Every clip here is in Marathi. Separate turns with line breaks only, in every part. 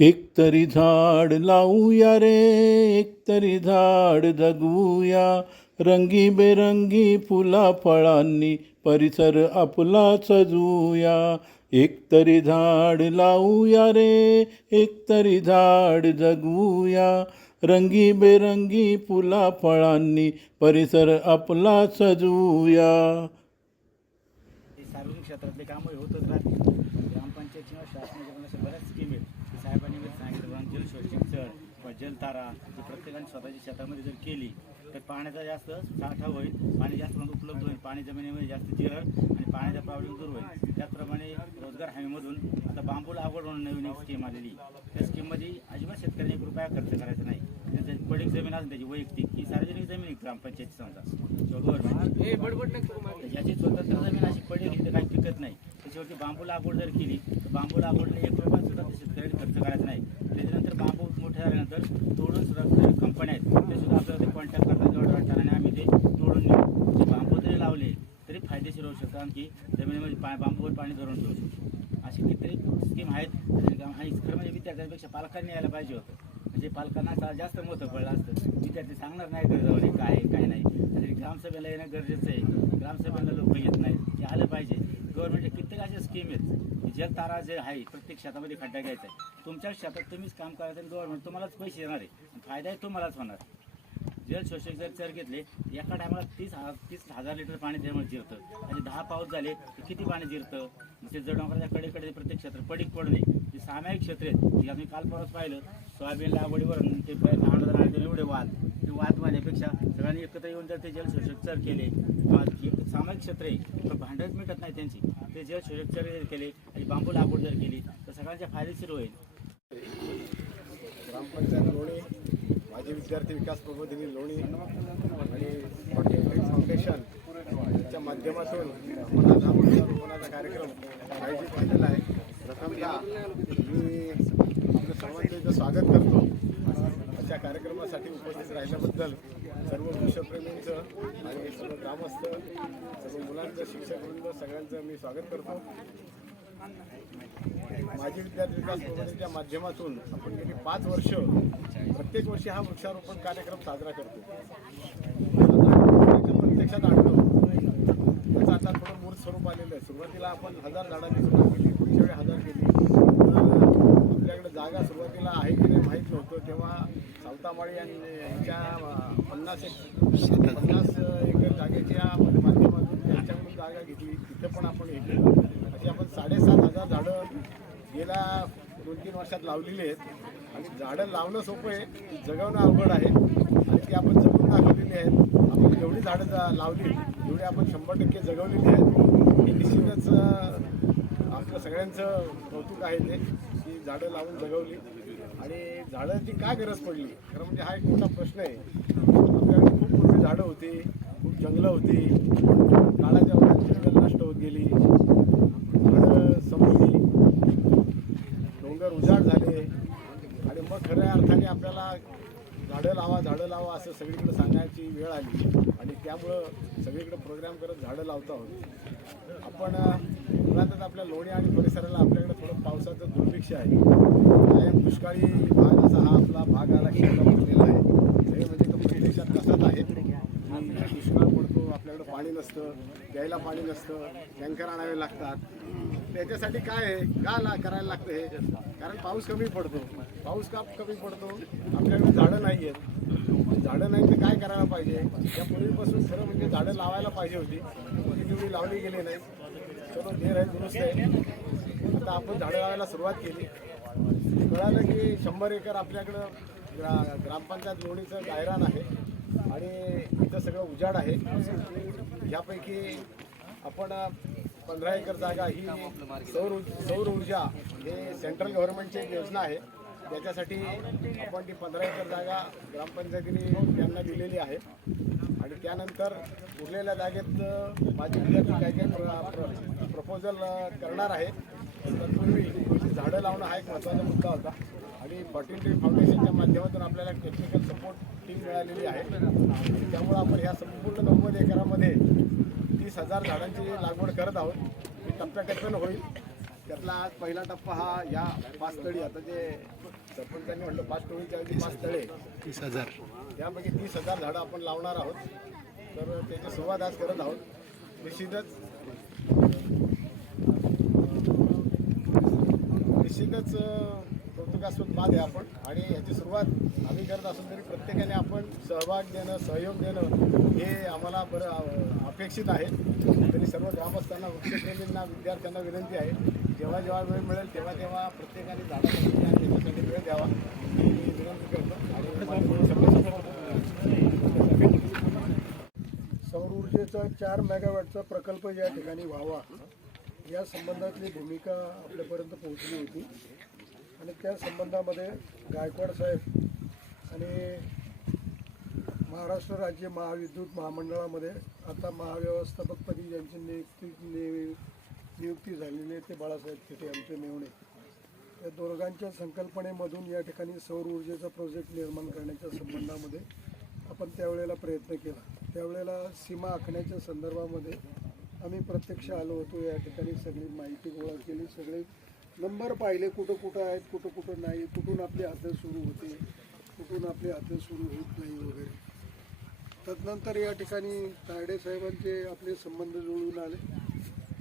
एक तरी झाड लावूया रे एक तरी झाड जगवूया रंगीबेरंगी फुला फळांनी परिसर आपला सजवूया एक तरी झाड लावूया रे एक तरी झाड जगवूया रंगीबेरंगी फुला फळांनी परिसर आपला सजवूया
सार्वजनिक क्षेत्रातले कामं होतच राहतील. म्हणजे ग्रामपंचायत किंवा शासनाच्या पण अशा बऱ्याच स्कीम आहेत. की साहेबांनी मी सांगितलं बघा जलशोषक चळ किंवा जलतारा ही प्रत्येकाने स्वतःच्या शेतामध्ये जर केली तर पाण्याचा जास्त साठा होईल पाणी जास्त प्रमाणात उपलब्ध होईल. पाणी जमिनीमध्ये जास्त जिरळ आणि पाण्याचा प्रॉब्लेम दूर होईल. त्याचप्रमाणे रोजगार हमीमधून आता बांबू लागवड म्हणून नवीन एक स्कीम आलेली. त्या स्कीममध्ये अजिबात शेतकऱ्यांनी एक रुपया खर्च करायचा नाही. त्याची पडीक जमीन असेल त्याची वैयक्तिक ही सार्वजनिक जमीन आहे ग्रामपंचायत समजा याची स्वतंत्र जमीन अशी पडली की काही पिकत नाही. त्याच्यावरती बांबू लागवड जर केली तर बांबू लागवडला एक रुपया सुद्धा त्या खर्च करायचा नाही. त्याच्यानंतर बांबू मोठे झाल्यानंतर तोडून सुद्धा कंपन्या आहेत ते सुद्धा आपल्याला ते कॉन्टॅक्ट करतात जवळ वाटतात आणि आम्ही ते तोडून नेऊ बांबू जरी लावले तरी फायदेशीर होऊ शकतात आणखी जमिनीमध्ये पा बांबूवर पाणी धरून ठेवू शकतो. अशी कितीतरी स्कीम आहेत आणि खरं म्हणजे विद्यार्थ्यांपेक्षा पालकांनी यायला पाहिजे होतं. म्हणजे पालकांना जास्त मोठं पडलं असतं. विद्यार्थी सांगणार नाही घर काय आहे, काय ग्रामसभेला येणं गरजेचं आहे. ग्रामसभेला लोक येत नाहीत. ते आलं पाहिजे. गव्हर्नमेंटच्या कित्येक अशा स्कीम आहेत. की जलतारा जे आहे प्रत्येक शेतामध्ये खड्डा घ्यायचा आहे. तुमच्या शेतात तुम्हीच काम करायचं आणि गव्हर्नमेंट तुम्हालाच पैसे देणार आहे. फायदाही तुम्हालाच होणार. जल शोषक जर चर घेतले एका टायमाला तीस हा तीस हजार लिटर पाणी त्यामुळे जिरतं. आणि दहा पाऊस झाले की किती पाणी जिरतं? ते जर डोंगराच्या कडेकडे प्रत्येक क्षेत्र पडीक पडणे. जे सामायिक क्षेत्रे जे आम्ही काल परत पाहिलं सोयाबीन लागवडीवर ते अनुदान एवढे वाद. ते वाद वाहण्यापेक्षा सगळ्यांनी एकत्र येऊन जर ते जल शोषक चर केले किंवा सामायिक क्षेत्रे पण भांडत मिटत नाही त्यांची. ते जल शोषक चर जर केले आणि बांबू लागवड जर केली तर सगळ्यांच्या फायदेशीर होईल.
ग्रामपंचायत माजी विद्यार्थी विकास प्रबोधिनी लोणी आणि फाउंडेशन यांच्या माध्यमातून आपण आज हा वृक्षारोपणाचा कार्यक्रम आयोजित केलेला आहे. प्रथमतः मी आपलं सर्वांचं स्वागत करतो. अशा कार्यक्रमासाठी उपस्थित राहिल्याबद्दल सर्व वृक्षप्रेमींचं आणि सर्व ग्रामस्थ सर्व मुलांचं शिक्षकवृंद सगळ्यांचं मी स्वागत करतो. माजी विद्यार्थी विकास प्रबोधनाच्या माध्यमातून आपण गेली पाच वर्ष प्रत्येक वर्षी हा वृक्षारोपण कार्यक्रम साजरा करतो. प्रत्यक्षात आणतो त्याचं आता थोडं मूर्त स्वरूप आलेलं आहे. सुरुवातीला आपण हजार झाडांनी सुरुवात केली. पुढच्या वेळी हजार केली. आपल्याकडे जागा सुरुवातीला आहे की नाही माहीत नव्हतं. तेव्हा सावतामाळी यांनी यांच्या पन्नास एक पन्नास एकर जागेच्या माध्यमातून त्यांच्याकडून जागा घेतली तिथं पण आपण हे केलं अशी आपण साडेसात हजार झाडं गेल्या दोन तीन वर्षात लावलेली आहेत. आणि झाडं लावणं सोपं आहे जगवणं अवघड आहे. आणि ती आपण जगून दाखवलेली आहेत. आपण जेवढी झाडं जा- लावली तेवढी आपण शंभर टक्के जगवलेली आहेत. हे निश्चितच आपलं सगळ्यांचं कौतुक आहे ते की झाडं लावून जगवली. आणि झाडांची काय गरज पडली? खरं म्हणजे हा एक मोठा प्रश्न आहे. आपल्याकडे खूप पूर्वी झाडं होती खूप जंगलं होती. काळाच्या जंगल नष्ट होत गेली झाडं संपली डोंगर उजाड झाले आणि मग खऱ्या अर्थाने आपल्याला झाडं लावा झाडं लावा असं सगळीकडे सांगायची वेळ आली. आणि त्यामुळं सगळीकडे प्रोग्राम करत झाडं लावत आहोत. आपण मुळातच आपल्या लोणी आणि परिसराला आपल्याकडे थोडं पावसाचं दुर्भिक्ष आहे. कायम दुष्काळी भाग असा हा आपला भाग आला क्षेत्र आहे. हे म्हणजे तो प्रत्यक्षात तसाच आहे. दुष्काळ पडतो आपल्याकडे पाणी नसतं प्यायला पाणी नसतं टँकर आणावे लागतात. त्याच्यासाठी काय आहे? का ला करायला लागतं हे? कारण पाऊस कमी पडतो. पाऊस का कमी पडतो? आपल्याकडे झाडं नाही आहेत झाडं नाही तर काय करायला पाहिजे? या पूर्वीपासून खरं म्हणजे झाडं लावायला पाहिजे होती. ती तेवढी लावली गेली नाही. सर्व देर आहे दुरुस्त आहे. आता आपण झाडं लावायला सुरुवात केली. कळालं की शंभर एकर आपल्याकडं ग्रा ग्रामपंचायत लोणीचं गायरान आहे. आणि इथं सगळं उजाड आहे. यापैकी आपण पंधरा एकर जागा ही सौर सौर ऊर्जा हे सेंट्रल गव्हर्नमेंटची एक योजना आहे. त्याच्यासाठी आपण ती पंधरा एकर जागा ग्रामपंचायतीने त्यांना दिलेली आहे. आणि त्यानंतर उरलेल्या जागेत माझी माझे विद्यार्थी काय काय प्रपोजल करणार आहे तत्पूर्वी झाडं लावणं हा एक महत्त्वाचा मुद्दा होता. आणि फॉर्टीन ट्री फाउंडेशनच्या माध्यमातून आपल्याला टेक्निकल सपोर्ट टीम मिळालेली आहे. त्यामुळं आपण ह्या संपूर्ण नव्वद एकरामध्ये हजार झाडांची लागवड करत आहोत. ही टप्प्याटप्प्यानं होईल. त्यातला आज पहिला टप्पा हा या पाच तळी. आता जे सरपंचांनी म्हटलं पाच टोळीच्या ऐवजी पाच तळे.
तीस हजार.
त्यापैकी तीस हजार झाडं आपण लावणार आहोत. तर त्याची सुरुवात आज करत आहोत. निश्चितच निश्चितच अं, बाद आहे आपण. आणि याची सुरुवात आम्ही करत असून तरी प्रत्येकाने आपण सहभाग देणं सहयोग देणं हे आम्हाला बरं अपेक्षित आहे. तरी सर्व ग्रामस्थांना वृक्षप्रेमींना विद्यार्थ्यांना विनंती आहे जेव्हा जेव्हा वेळ मिळेल तेव्हा तेव्हा प्रत्येकाने झाडासाठी त्याच्यासाठी वेळ द्यावा. मी विनंती करतो. आणि
सौर ऊर्जेचा चार मेगावॅटचा प्रकल्प या ठिकाणी व्हावा. या संबंधातली भूमिका आपल्यापर्यंत पोहोचली होती. आणि त्या संबंधामध्ये गायकवाड साहेब आणि महाराष्ट्र राज्य महाविद्युत महामंडळामध्ये आता महाव्यवस्थापकपदी ज्यांची नियुक्ती नि- नियुक्ती झालेली आहे ते बाळासाहेब तिथे आमचे मेवणे या दोघांच्या संकल्पनेमधून या ठिकाणी सौर ऊर्जेचा प्रोजेक्ट निर्माण करण्याच्या संबंधामध्ये आपण त्यावेळेला प्रयत्न केला. त्यावेळेला सीमा आखण्याच्या संदर्भामध्ये आम्ही प्रत्यक्ष आलो होतो. या ठिकाणी सगळी माहिती गोळा केली. सगळे नंबर पाहिले कुठं कुठं आहेत कुठं कुठं नाही कुठून आपली हाते सुरू होते कुठून आपली हाते सुरू होत नाही वगैरे. तदनंतर या ठिकाणी तायडे साहेबांचे आपले संबंध जुळून आले.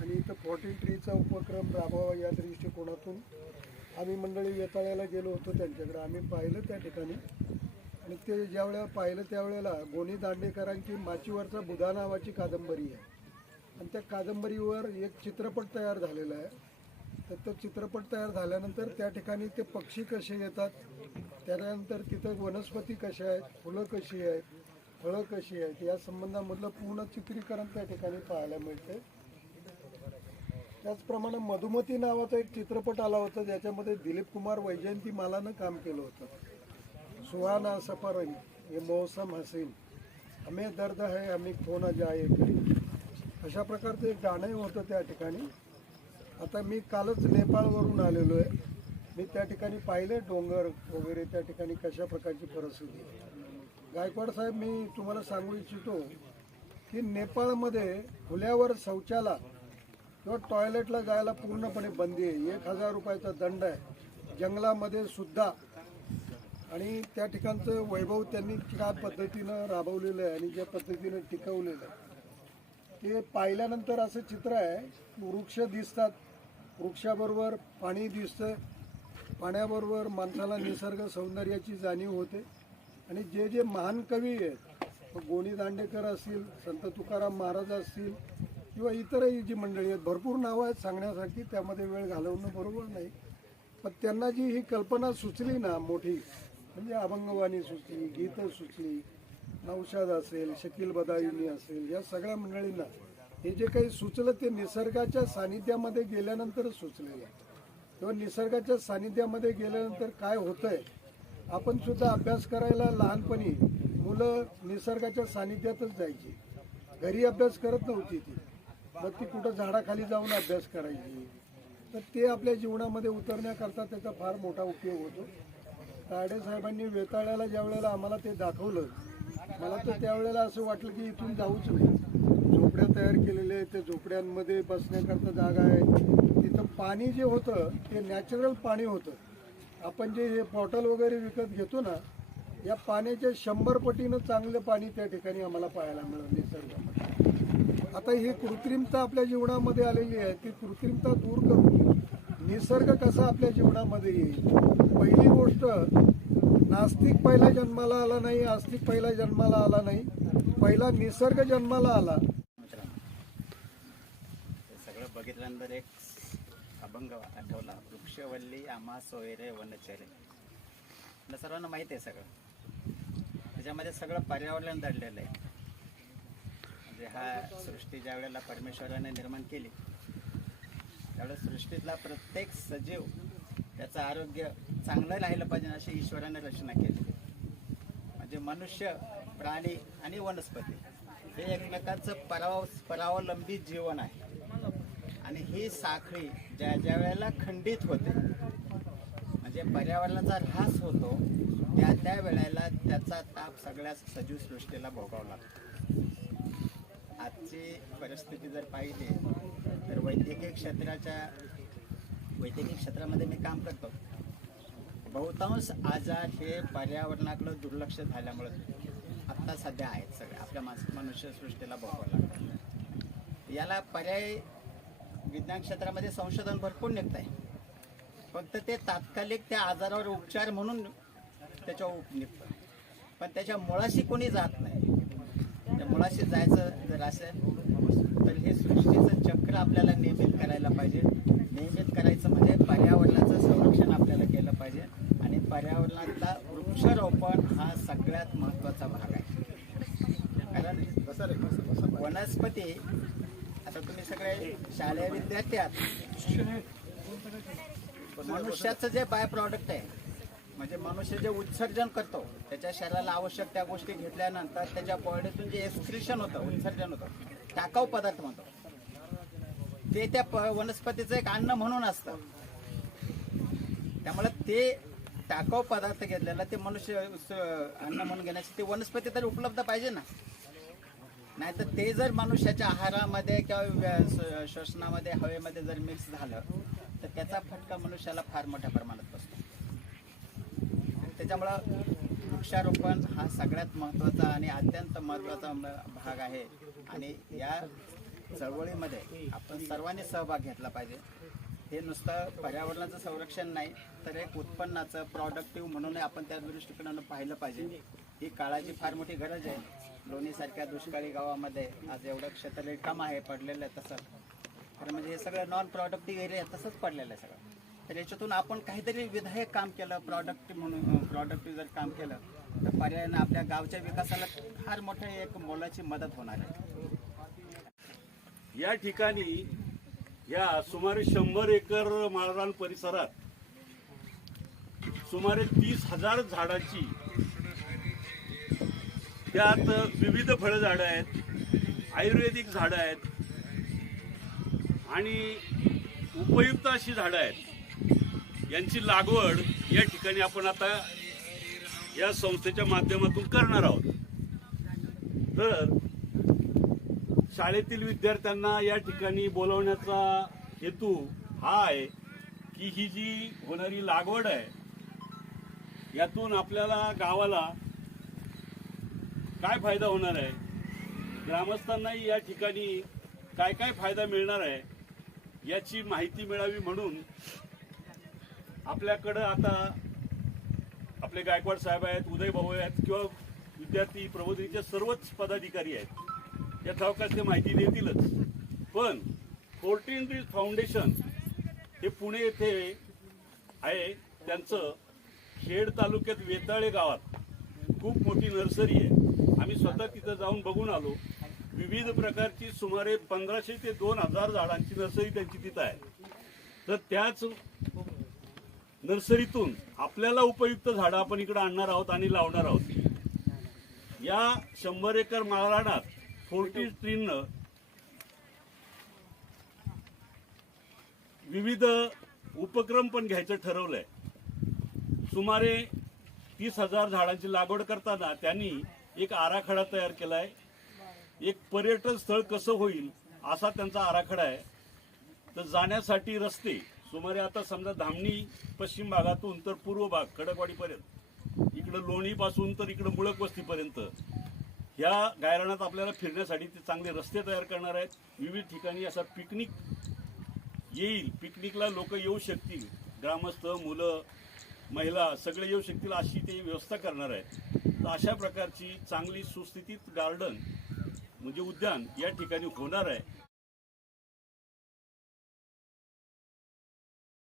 आणि इथं फॉर्टी ट्रीचा उपक्रम राबवावा या दृष्टिकोनातून आम्ही मंडळी येताळ्याला गेलो होतो त्यांच्याकडे. आम्ही पाहिलं त्या ठिकाणी. आणि ते ज्यावेळेला पाहिलं त्यावेळेला गोनी दांडेकरांची माचीवरचा बुधा नावाची कादंबरी आहे. आणि त्या कादंबरीवर एक चित्रपट तयार झालेला आहे. तर तो चित्रपट तयार झाल्यानंतर त्या ठिकाणी ते पक्षी कसे येतात त्यानंतर तिथं वनस्पती कशा आहेत फुलं कशी आहेत फळं कशी आहेत या संबंधामधलं पूर्ण चित्रीकरण त्या ठिकाणी पाहायला मिळते त्याचप्रमाणे मधुमती नावाचा एक चित्रपट आला होता ज्याच्यामध्ये दिलीप कुमार वैजयंती मालानं काम केलं होतं. सुहाना सफर हे मौसम हसीन हमे दर्द है हमी खोना जाए अशा प्रकारचं एक गाणं होतं त्या ठिकाणी. आता मी कालच नेपाळवरून आलेलो आहे. मी त्या ठिकाणी पाहिले डोंगर वगैरे त्या ठिकाणी कशा प्रकारची परिस्थिती गायकवाड साहेब मी तुम्हाला सांगू इच्छितो की नेपाळमध्ये खुल्यावर शौचाला किंवा टॉयलेटला जायला पूर्णपणे बंदी आहे. एक हजार रुपयाचा दंड आहे. जंगलामध्ये सुद्धा. आणि त्या ठिकाणचं वैभव त्यांनी ज्या पद्धतीनं राबवलेलं आहे आणि ज्या पद्धतीनं टिकवलेलं आहे. ते पाहिल्यानंतर असं चित्र आहे वृक्ष दिसतात. वृक्षाबरोबर पाणी दिसतं पाण्याबरोबर माणसाला निसर्ग सौंदर्याची जाणीव होते. आणि जे जे महान कवी आहेत गोणी गोनी दांडेकर असतील संत तुकाराम महाराज असतील किंवा इतरही जी मंडळी आहेत भरपूर नावं आहेत सांगण्यासाठी त्यामध्ये वेळ घालवणं बरोबर नाही. पण त्यांना जी ही कल्पना सुचली ना मोठी म्हणजे अभंगवाणी सुचली गीतं सुचली नौशाद असेल शकील बदायुनी असेल या सगळ्या मंडळींना हे जे काही सुचलं ते निसर्गाच्या सानिध्यामध्ये गेल्यानंतरच सुचलेलं आहे. किंवा निसर्गाच्या सानिध्यामध्ये गेल्यानंतर काय होतंय आपण सुद्धा अभ्यास करायला लहानपणी मुलं निसर्गाच्या सानिध्यातच जायची. घरी अभ्यास करत नव्हती ती. मग ती कुठं झाडाखाली जाऊन अभ्यास करायची. तर ते आपल्या जीवनामध्ये उतरण्याकरता त्याचा फार मोठा उपयोग होतो. ताडे साहेबांनी वेताळ्याला ज्या वेळेला आम्हाला ते दाखवलं मला तर त्यावेळेला असं वाटलं की इथून जाऊच नाही. झोपड्या तयार केलेल्या आहेत. त्या झोपड्यांमध्ये बसण्याकरता जागा आहे. तिथं पाणी जे होतं ते नॅचरल पाणी होतं. आपण जे हे बॉटल वगैरे विकत घेतो ना या पाण्याच्या शंभर पटीनं चांगलं पाणी त्या ठिकाणी आम्हाला पाहायला मिळालं निसर्गामध्ये. आता ही कृत्रिमता आपल्या जीवनामध्ये आलेली आहे. ती कृत्रिमता दूर करून निसर्ग कसा आपल्या जीवनामध्ये येईल? पहिली गोष्ट नास्तिक पहिला जन्माला आला नाही आस्तिक पहिला जन्माला आला नाही. पहिला निसर्ग जन्माला आला
मित्रांनो हे अंदर एक अभंग आठवला वृक्षवल्ली आम्हा सोयरे वनचरे. आपल्या सर्वांना माहिती आहे सगळं. त्याच्यामध्ये सगळं पर्यावरण दडलेलं आहे. म्हणजे हा सृष्टी ज्या वेळेला परमेश्वराने निर्माण केली त्यावेळेस सृष्टीतला प्रत्येक सजीव त्याचं आरोग्य चांगलं राहिलं पाहिजे अशी ईश्वराने रचना केली. म्हणजे मनुष्य प्राणी आणि वनस्पती हे एकमेकांचं पराव परावलंबी जीवन आहे. आणि ही साखळी ज्या ज्या वेळेला खंडित होते म्हणजे पर्यावरणाचा ऱ्हास होतो त्या त्या वेळेला त्याचा ताप सगळ्याच सजीव सृष्टीला भोगावा लागतो. आजची परिस्थिती जर पाहिली तर वैद्यकीय क्षेत्राच्या वैद्यकीय क्षेत्रामध्ये मी काम करतो. बहुतांश आजार हे पर्यावरणाकडं दुर्लक्ष झाल्यामुळे आत्ता सध्या आहेत सगळे. आपल्या मास मनुष्यसृष्टीला भोगावं लागतं. याला पर्याय विज्ञान क्षेत्रामध्ये संशोधन भरपूर निघत आहे फक्त ते तात्कालिक त्या आजारावर उपचार म्हणून त्याच्यावर उप निघतं पण त्याच्या मुळाशी कोणी जात नाही. त्या मुळाशी जायचं जर असेल तर हे सृष्टीचं चक्र आपल्याला नियमित करायला पाहिजे. नियमित करायचं म्हणजे पर्यावरणाचं संरक्षण आपल्याला केलं पाहिजे. आणि पर्यावरणातला वृक्षारोपण हा सगळ्यात महत्त्वाचा भाग आहे. कारण वनस्पती आता तुम्ही सगळे शालेय विद्यार्थी आहात. मनुष्याचं जे बाय प्रॉडक्ट आहे म्हणजे मनुष्य जे उत्सर्जन करतो त्याच्या शरीराला आवश्यक त्या गोष्टी घेतल्यानंतर त्याच्या बॉडीतून जे एक्सक्रिशन होतं उत्सर्जन होतं टाकाऊ पदार्थ म्हणतो. ते त्या प- वनस्पतीचं एक अन्न म्हणून असतं. त्यामुळे ते टाकाऊ पदार्थ घेतलेला ते मनुष्य अन्न म्हणून घेण्याची ती वनस्पती तरी उपलब्ध पाहिजे ना? नाहीतर ते जर मनुष्याच्या आहारामध्ये किंवा श्वसनामध्ये हवेमध्ये जर मिक्स झालं तर त्याचा फटका मनुष्याला फार मोठ्या प्रमाणात बसतो. त्याच्यामुळं वृक्षारोपण हा सगळ्यात महत्त्वाचा आणि अत्यंत महत्त्वाचा भाग आहे. आणि या चळवळीमध्ये आपण सर्वांनी सहभाग घेतला पाहिजे. हे नुसतं पर्यावरणाचं संरक्षण नाही तर एक उत्पन्नाचं प्रॉडक्टिव्ह म्हणून आपण त्या दृष्टिकोनानं पाहिलं पाहिजे. ही काळाची फार मोठी गरज आहे. लोणीसारख्या दुष्काळी गावामध्ये आज एवढं क्षेत्र रिकाम आहे पडलेलं आहे तसं. खरं म्हणजे हे सगळं नॉन प्रॉडक्टिव्ह एरिया तसंच पडलेलं आहे सगळं. तर याच्यातून आपण काहीतरी विधायक काम केलं प्रॉडक्ट म्हणून प्रॉडक्टिव्ह जर काम केलं तर पर्यायानं आपल्या गावच्या विकासाला फार मोठं एक मोलाची मदत होणार आहे.
या ठिकाणी या सुमारे शंभर एकर माळरान परिसरात सुमारे तीस हजार झाडाची त्यात विविध फळझाडं आहेत आयुर्वेदिक झाडं आहेत आणि उपयुक्त अशी झाडं आहेत. यांची लागवड या ठिकाणी आपण आता या संस्थेच्या माध्यमातून करणार आहोत. तर शाळेतील विद्यार्थ्यांना या ठिकाणी बोलवण्याचा हेतू हा आहे की ही जी होणारी लागवड आहे यातून आपल्याला गावाला काय फायदा होणार आहे? ग्रामस्थांनाही या ठिकाणी काय काय फायदा मिळणार आहे याची माहिती मिळावी म्हणून आपल्याकडं आता आपले गायकवाड साहेब आहेत उदय भाऊ आहेत किंवा विद्यार्थी प्रबोधिनीचे सर्वच पदाधिकारी आहेत. या ठावकास ते माहिती देतीलच. पण फोर्टीन ब्रिज फाउंडेशन हे पुणे येथे आहे. त्यांचं खेड तालुक्यात वेताळे गावात खूप मोठी नर्सरी आहे. आम्ही स्वतः तिथं जाऊन बघून आलो. विविध प्रकारची सुमारे पंधराशे ते दोन हजार झाडांची नर्सरी त्यांची तिथं आहे. तर त्याच नर्सरीतून आपल्याला उपयुक्त झाडं आपण इकडं आणणार आहोत आणि लावणार आहोत. या शंभर एकर माळरानात फोर्टी ट्रीनं विविध उपक्रम पण घ्यायचं ठरवलंय. सुमारे तीस हजार झाडांची लागवड करताना त्यांनी एक आराखडा तयार केलाय. एक पर्यटन स्थळ कसं होईल असा त्यांचा आराखडा आहे. तर जाण्यासाठी रस्ते सुमारे आता समजा धामणी पश्चिम भागातून तर पूर्व भाग खडकवाडीपर्यंत इकडं लोणीपासून तर इकडं मुळक वस्तीपर्यंत ह्या गायरानात आपल्याला फिरण्यासाठी ते चांगले रस्ते तयार करणार आहेत. विविध ठिकाणी असा पिकनिक येईल. पिकनिकला लोक येऊ शकतील. ग्रामस्थ मुलं महिला सगळे येऊ शकतील अशी ते व्यवस्था करणार आहेत. तर अशा प्रकारची चांगली सुस्थितीत गार्डन म्हणजे उद्यान या ठिकाणी होणार आहे.